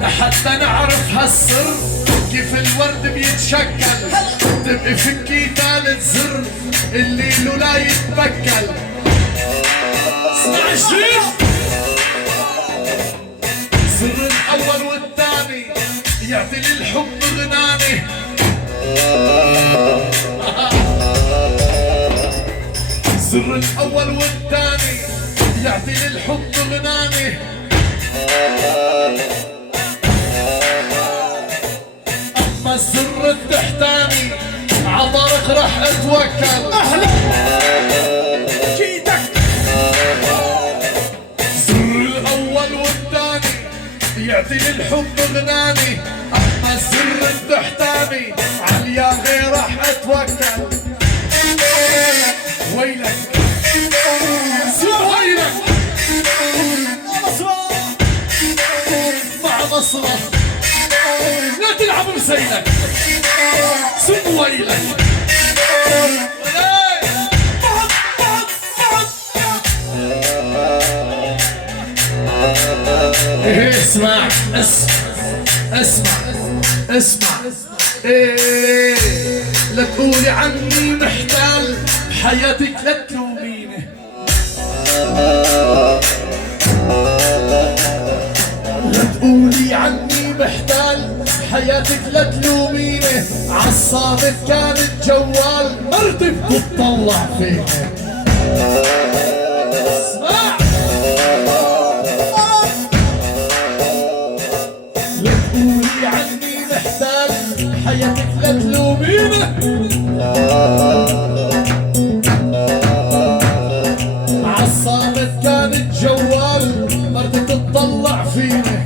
لحتى نعرف هالسر كيف الورد بيتشكل. تبقي فكي ثالث زر اللي له لا يتبكل. اسمع شريف، الزر الاول والثاني يعطي للحب غناني. الزر الاول والثاني يعطي للحب غناني. اما الزر التحتاني عطرك رح اتوكل. اهلا جيتك. الزر الاول والثاني يعطي للحب غناني. اما الزر التحتاني عليا غير رح اتوكل. ويلك ويلك مع مصرف لا تلعب بسيلك. سم ويلك. اسمع اسمع اسمع ايه، لا تقولي عني محتال بحياتك لا تلوميني. لا تقولي عني محتال بحياتك لا تلوميني. عالصامت كانت جوال مرتي بتطلع فيني. اسمع لا تقولي عني محتال بحياتك لا تلوميني. عالصامت كانت جوال مرتي تطلع فيني.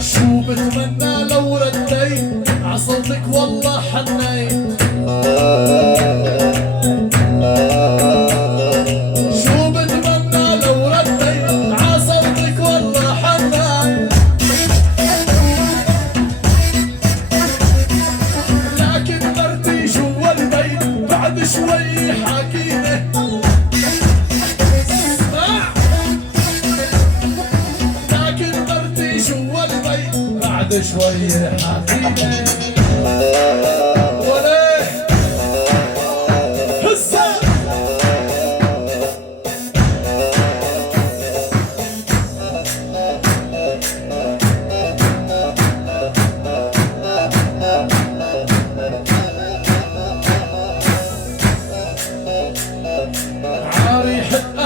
شو بتمنى لو رديت عصلتك والله حنيت. شو بتمنى لو رديت عصلتك والله حنيت. لكن مرتي جوا البيت بعد شوي حكيني. لكن مرتي جوا البيت بعد شوي حكيني.